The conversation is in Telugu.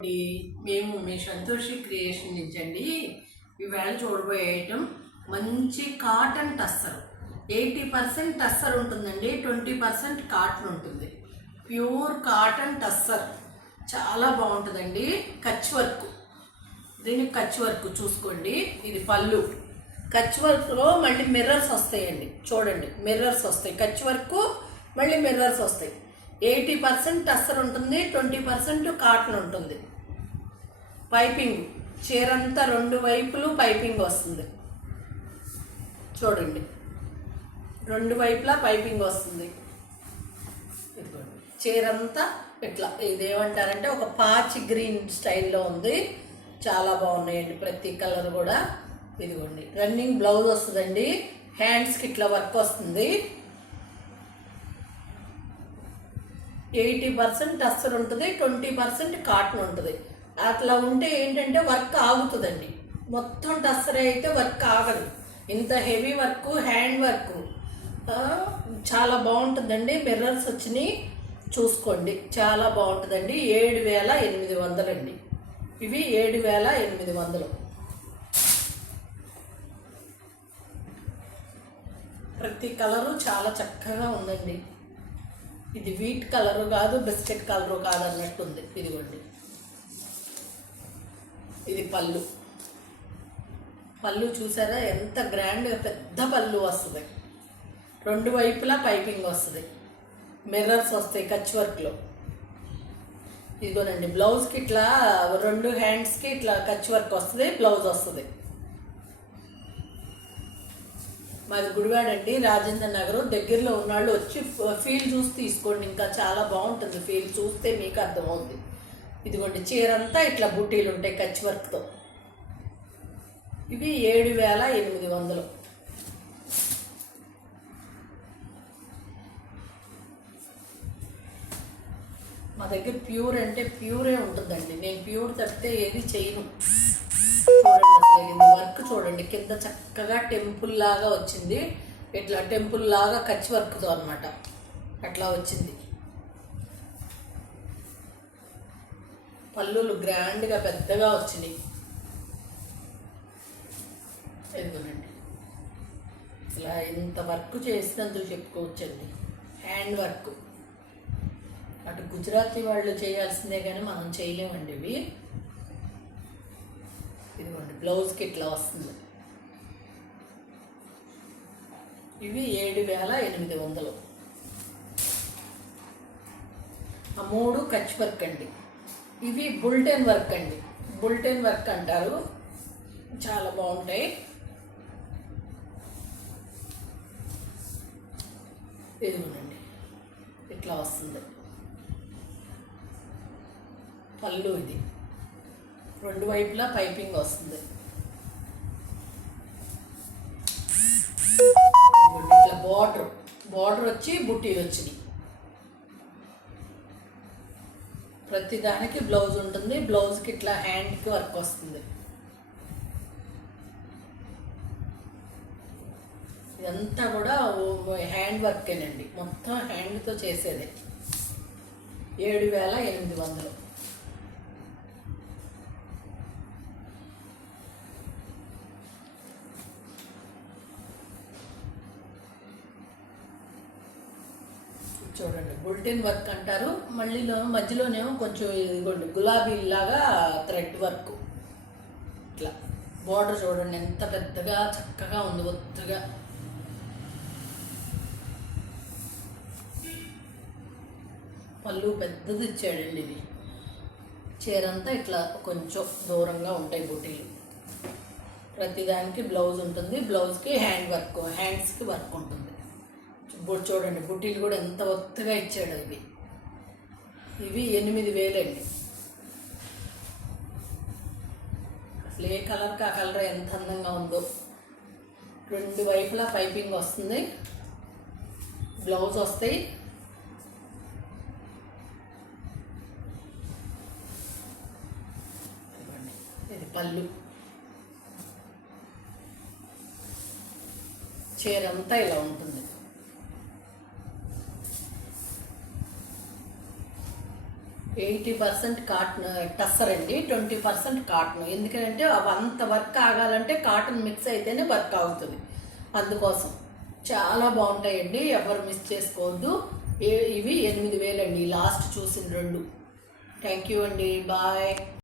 మేము మీ సంతోషి క్రియేషన్ నుంచి అండి ఈవేళ చూడబోయే ఐటమ్ మంచి కాటన్ టస్సర్. 80% టస్సర్ ఉంటుందండి, 20% కాటన్ ఉంటుంది. ప్యూర్ కాటన్ టస్సర్ చాలా బాగుంటుందండి. కచ్ వర్క్, దీనికి కచ్ వర్క్ చూసుకోండి. ఇది పళ్ళు. కచ్ వర్క్లో మళ్ళీ మిర్రర్స్ వస్తాయండి, చూడండి మిర్రర్స్ వస్తాయి. కచ్ వర్క్ మళ్ళీ మిర్రర్స్ వస్తాయి. 80% టస్సర్ ఉంటుంది, 20% కాటన్ ఉంటుంది. పైపింగ్ చీరంతా రెండు వైపులు పైపింగ్ వస్తుంది, చూడండి రెండు వైపులా పైపింగ్ వస్తుంది. చీరంతా ఇట్లా ఇదేమంటారంటే ఒక పాచి గ్రీన్ స్టైల్లో ఉంది. చాలా బాగున్నాయండి ప్రతి కలర్ కూడా. ఇదిగోండి రన్నింగ్ బ్లౌజ్ వస్తుందండి. హ్యాండ్స్కి ఇట్లా వర్క్ వస్తుంది. 80% టస్సర్ ఉంటుంది, 20% కాటన్ ఉంటుంది. అట్లా ఉంటే ఏంటంటే వర్క్ ఆగుతుందండి. మొత్తం టస్సర్ అయితే వర్క్ ఆగదు. ఇంత హెవీ వర్క్, హ్యాండ్ వర్క్ చాలా బాగుంటుందండి. మిర్రర్స్ వచ్చినాయి చూసుకోండి, చాలా బాగుంటుందండి. 7,800 అండి. ఇవి 7,800. ప్రతి కలరు చాలా చక్కగా ఉందండి. ఇది వీట్ కలరు కాదు, బిస్కెట్ కలరు కాదు అన్నట్టుంది. ఇదిగోండి ఇది పళ్ళు. పళ్ళు చూసారా ఎంత గ్రాండ్గా పెద్ద పళ్ళు వస్తుంది. రెండు వైపులా పైపింగ్ వస్తుంది, మిర్రర్స్ వస్తాయి కచ్ వర్క్లో. ఇదిగోనండి బ్లౌజ్కి ఇట్లా రెండు హ్యాండ్స్కి ఇట్లా కచ్ వర్క్ వస్తుంది, బ్లౌజ్ వస్తుంది. మాది గుడివాడ అండి, రాజేంద్ర నగర్. దగ్గరలో ఉన్నాళ్ళు వచ్చి ఫీల్ చూసి తీసుకోండి, ఇంకా చాలా బాగుంటుంది. ఫీల్ చూస్తే మీకు అర్థమవుతుంది. ఇదిగోండి చీరంతా ఇట్లా బుట్టీలు ఉంటాయి కచ్ వర్క్తో. ఇవి 7,800. మా దగ్గర ప్యూర్ అంటే ప్యూరే ఉంటుందండి. నేను ప్యూర్ తప్పితే ఏది చేయను. చూడండి అసలు ఇది వర్క్ చూడండి, కింద చక్కగా టెంపుల్ లాగా వచ్చింది. ఇట్లా టెంపుల్ లాగా కచ్ వర్క్తో అనమాట అట్లా వచ్చింది. పళ్ళులు గ్రాండ్గా పెద్దగా వచ్చినాయి. ఎదుగునండి అసలు ఇంత వర్క్ చేసినందుకు చెప్పుకోవచ్చండి. హ్యాండ్ వర్క్ అటు గుజరాతీ వాళ్ళు చేయాల్సిందే కానీ మనం చేయలేమండి ఇవి. ఇదిగోండి బ్లౌజ్కి ఇట్లా వస్తుంది. ఇవి 7,800. ఆ మూడు కచ్ వర్క్ అండి. ఇవి బుల్టెన్ వర్క్ అండి, బుల్టెన్ వర్క్ అంటారు. చాలా బాగుంటాయి. ఇదిగోనండి ఇట్లా వస్తుంది పళ్ళు. ఇది రెండు వైపులా పైపింగ్ వస్తుంది. ఇట్లా బార్డర్ వచ్చి బుట్టీలు వచ్చినాయి. ప్రతిదానికి బ్లౌజ్ ఉంటుంది, బ్లౌజ్కి ఇట్లా హ్యాండ్కి వర్క్ వస్తుంది. ఇదంతా కూడా హ్యాండ్ వర్కేనండి, మొత్తం హ్యాండ్తో చేసేదే. 7,800. చూడండి బుల్టెన్ వర్క్ అంటారు. మళ్ళీ మధ్యలోనేమో కొంచెం ఇదిగోండి గులాబీలాగా థ్రెడ్ వర్క్. ఇట్లా బార్డర్ చూడండి ఎంత పెద్దగా చక్కగా ఉంది, ఒత్తుగా. పళ్ళు పెద్దది ఇచ్చాడండి. ఇది చీరంతా ఇట్లా కొంచెం దూరంగా ఉంటాయి బుటీలు. ప్రతిదానికి బ్లౌజ్ ఉంటుంది, బ్లౌజ్కి హ్యాండ్ వర్క్, హ్యాండ్స్కి వర్క్ ఉంటుంది. చూడండి బుట్టీలు కూడా ఎంత ఒత్తుగా ఇచ్చాడు. ఇవి 8,000 అండి. అసలు ఏ కలర్కి ఆ కలర్ ఎంత అందంగా ఉందో. రెండు వైపులా పైపింగ్ వస్తుంది, బ్లౌజ్ వస్తాయి. ఇది పళ్ళు. చీరంతా ఇలా ఉంటుంది. 80% కాటన్ టస్సర్ అండి, 20% కాటన్. ఎందుకంటే అవి అంత వర్క్ ఆగాలంటే కాటన్ మిక్స్ అయితేనే వర్క్ అవుతుంది. అందుకోసం చాలా బాగుంటాయండి, ఎవరు మిస్ చేసుకోవద్దు. ఇవి 8,000 అండి, లాస్ట్ చూసిన రెండు. థ్యాంక్ యూ అండి, బాయ్.